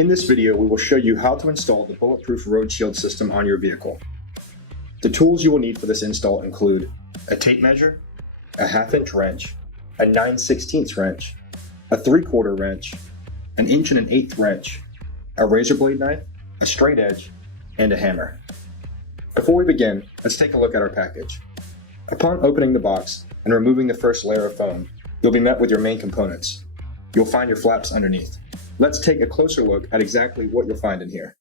In this video, we will show you how to install the Bulletproof Road Shield system on your vehicle. The tools you will need for this install include a tape measure, a 1/2-inch wrench, a 9/16 wrench, a 3/4 wrench, an 1 1/8 wrench, a razor blade knife, a straight edge, and a hammer. Before we begin, let's take a look at our package. Upon opening the box and removing the first layer of foam, you'll be met with your main components. You'll find your flaps underneath. Let's take a closer look at exactly what you'll find in here.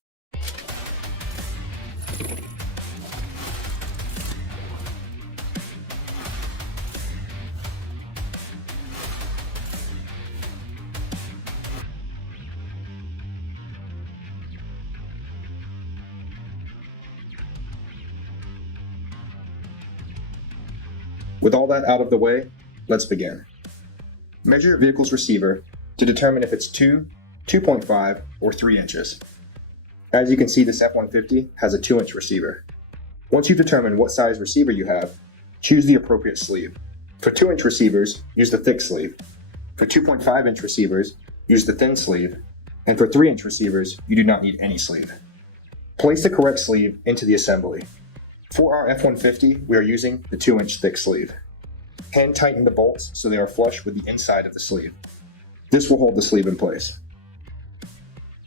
With all that out of the way, let's begin. Measure your vehicle's receiver to determine if it's 2, 2.5, or 3 inches. As you can see, this F-150 has a 2-inch receiver. Once you've determined what size receiver you have, choose the appropriate sleeve. For 2-inch receivers, use the thick sleeve. For 2.5-inch receivers, use the thin sleeve. And for 3-inch receivers, you do not need any sleeve. Place the correct sleeve into the assembly. For our F-150, we are using the 2-inch thick sleeve. Hand tighten the bolts so they are flush with the inside of the sleeve. This will hold the sleeve in place.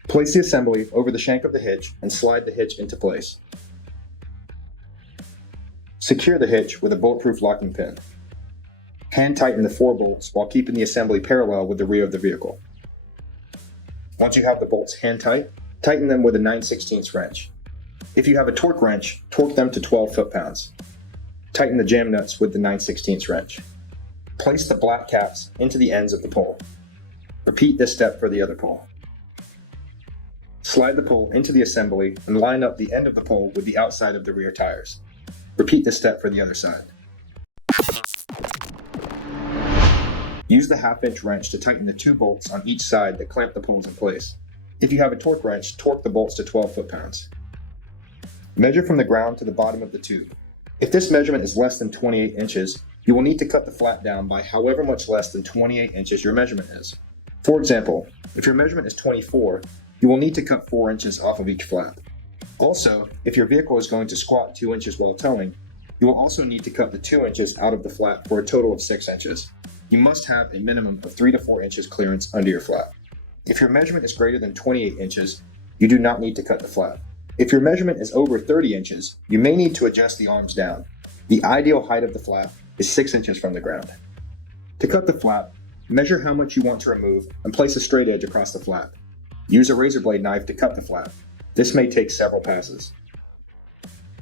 Place the assembly over the shank of the hitch and slide the hitch into place. Secure the hitch with a bulletproof locking pin. Hand tighten the 4 bolts while keeping the assembly parallel with the rear of the vehicle. Once you have the bolts hand tight, tighten them with a 9/16 wrench. If you have a torque wrench, torque them to 12 foot-pounds. Tighten the jam nuts with the 9/16 wrench. Place the black caps into the ends of the pole. Repeat this step for the other pole. Slide the pole into the assembly and line up the end of the pole with the outside of the rear tires. Repeat this step for the other side. Use the 1/2-inch wrench to tighten the 2 bolts on each side that clamp the poles in place. If you have a torque wrench, torque the bolts to 12 foot-pounds. Measure from the ground to the bottom of the tube. If this measurement is less than 28 inches, you will need to cut the flat down by however much less than 28 inches your measurement is. For example, if your measurement is 24, you will need to cut 4 inches off of each flap. Also, if your vehicle is going to squat 2 inches while towing, you will also need to cut the 2 inches out of the flap for a total of 6 inches. You must have a minimum of 3 to 4 inches clearance under your flap. If your measurement is greater than 28 inches, you do not need to cut the flap. If your measurement is over 30 inches, you may need to adjust the arms down. The ideal height of the flap is 6 inches from the ground. To cut the flap, measure how much you want to remove and place a straight edge across the flap. Use a razor blade knife to cut the flap. This may take several passes.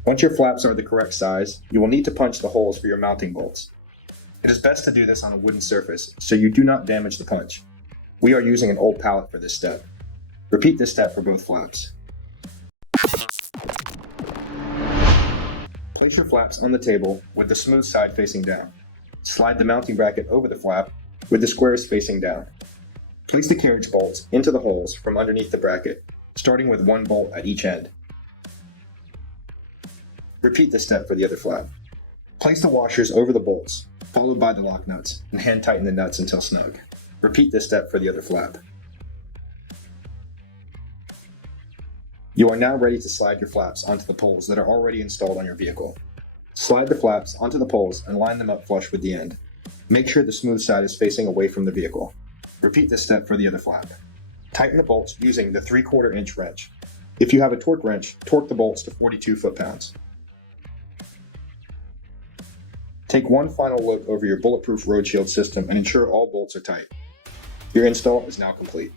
Once your flaps are the correct size, you will need to punch the holes for your mounting bolts. It is best to do this on a wooden surface so you do not damage the punch. We are using an old pallet for this step. Repeat this step for both flaps. Place your flaps on the table with the smooth side facing down. Slide the mounting bracket over the flap with the squares facing down. Place the carriage bolts into the holes from underneath the bracket, starting with 1 bolt at each end. Repeat this step for the other flap. Place the washers over the bolts, followed by the lock nuts, and hand tighten the nuts until snug. Repeat this step for the other flap. You are now ready to slide your flaps onto the poles that are already installed on your vehicle. Slide the flaps onto the poles and line them up flush with the end. Make sure the smooth side is facing away from the vehicle. Repeat this step for the other flap. Tighten the bolts using the 3/4 inch wrench. If you have a torque wrench, torque the bolts to 42 foot-pounds. Take one final look over your Bulletproof Road Shield system and ensure all bolts are tight. Your install is now complete.